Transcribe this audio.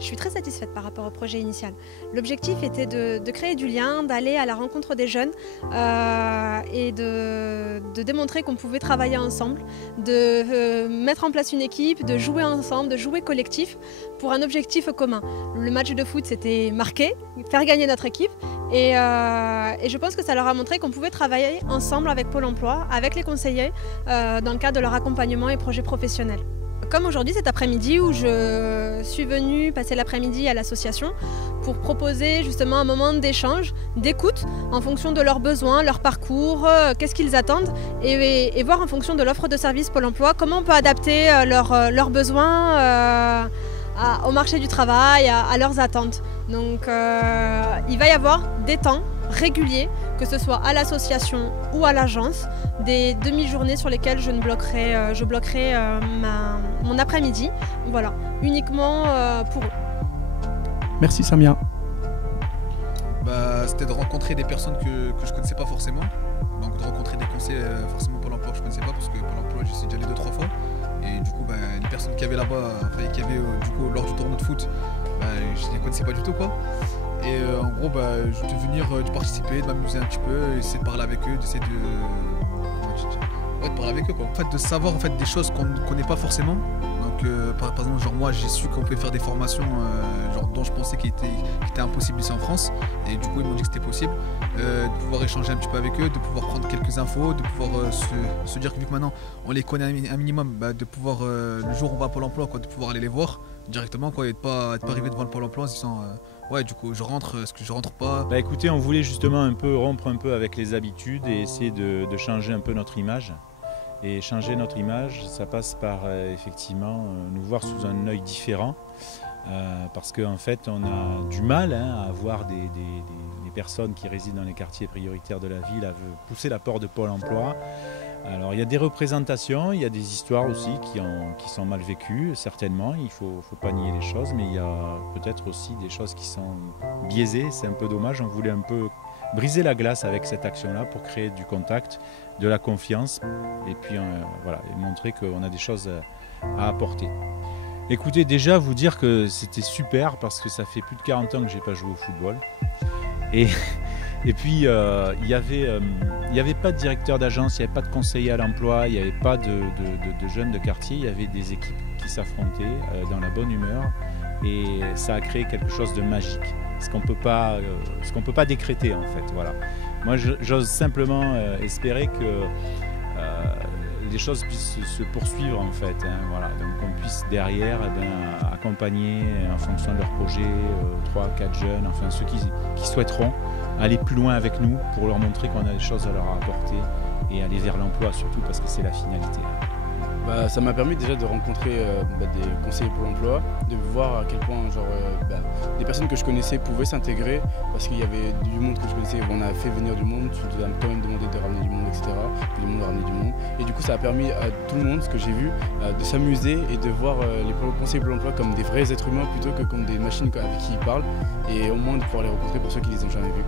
Je suis très satisfaite par rapport au projet initial. L'objectif était de créer du lien, d'aller à la rencontre des jeunes et de démontrer qu'on pouvait travailler ensemble, de mettre en place une équipe, de jouer ensemble, de jouer collectif pour un objectif commun. Le match de foot, c'était marqué, faire gagner notre équipe et je pense que ça leur a montré qu'on pouvait travailler ensemble avec Pôle emploi, avec les conseillers dans le cadre de leur accompagnement et projets professionnels. Comme aujourd'hui, cet après-midi, où je suis venue passer l'après-midi à l'association pour proposer justement un moment d'échange, d'écoute en fonction de leurs besoins, leur parcours, qu'est-ce qu'ils attendent et voir en fonction de l'offre de service Pôle emploi comment on peut adapter leurs besoins au marché du travail, à leurs attentes. Donc il va y avoir des temps réguliers, que ce soit à l'association ou à l'agence, des demi-journées sur lesquelles je bloquerai mon après-midi, voilà, uniquement pour eux. Merci Samia. C'était de rencontrer des personnes que je ne connaissais pas forcément, donc de rencontrer des conseillers forcément Pôle emploi que je ne connaissais pas parce que Pôle emploi j'y suis déjà allé 2-3 fois et du coup les personnes qui avaient là-bas, qui avaient du coup, lors du tournoi de foot, je ne les connaissais pas du tout quoi. Et en gros, je vais venir participer, de m'amuser un petit peu, essayer de parler avec eux, d'essayer de parler avec eux quoi. En fait, de savoir en fait des choses qu'on ne connaît pas forcément. Donc, par exemple, genre moi, j'ai su qu'on pouvait faire des formations genre dont je pensais qu'il était impossible ici en France. Et du coup, ils m'ont dit que c'était possible. De pouvoir échanger un petit peu avec eux, de pouvoir prendre quelques infos, de pouvoir se dire que vu que maintenant on les connaît un minimum, de pouvoir le jour où on va à Pôle emploi, quoi, de pouvoir aller les voir directement quoi, et de pas arriver devant le Pôle emploi en se disant ouais, du coup, je rentre, est-ce que je rentre pas? Écoutez, on voulait justement rompre un peu avec les habitudes et essayer de changer un peu notre image. Et changer notre image, ça passe par effectivement nous voir sous un œil différent. Parce qu'en fait, on a du mal à voir des personnes qui résident dans les quartiers prioritaires de la ville à pousser la porte de Pôle emploi. Alors il y a des représentations, il y a des histoires aussi qui sont mal vécues, certainement, il ne faut pas nier les choses, mais il y a peut-être aussi des choses qui sont biaisées, c'est un peu dommage, on voulait un peu briser la glace avec cette action-là pour créer du contact, de la confiance et puis voilà, et montrer qu'on a des choses à apporter. Écoutez, déjà vous dire que c'était super parce que ça fait plus de 40 ans que je n'ai pas joué au football. Et puis, il n'y avait pas de directeur d'agence, il n'y avait pas de conseiller à l'emploi, il n'y avait pas de jeunes de quartier, il y avait des équipes qui s'affrontaient dans la bonne humeur et ça a créé quelque chose de magique, ce qu'on peut pas décréter en fait. Voilà. Moi, j'ose simplement espérer que les choses puissent se poursuivre en fait. Voilà. Donc qu'on puisse derrière accompagner en fonction de leur projet 3-4 jeunes, enfin ceux qui souhaiteront aller plus loin avec nous pour leur montrer qu'on a des choses à leur apporter et aller vers l'emploi surtout parce que c'est la finalité. Ça m'a permis déjà de rencontrer des conseillers Pôle emploi, de voir à quel point des personnes que je connaissais pouvaient s'intégrer parce qu'il y avait du monde que je connaissais, on a fait venir du monde, tu as quand même demandé de ramener du monde, etc. Puis le monde a ramené du monde. Et du coup ça a permis à tout le monde, ce que j'ai vu, de s'amuser et de voir les conseillers Pôle emploi comme des vrais êtres humains plutôt que comme des machines avec qui ils parlent et au moins de pouvoir les rencontrer pour ceux qui les ont jamais vus.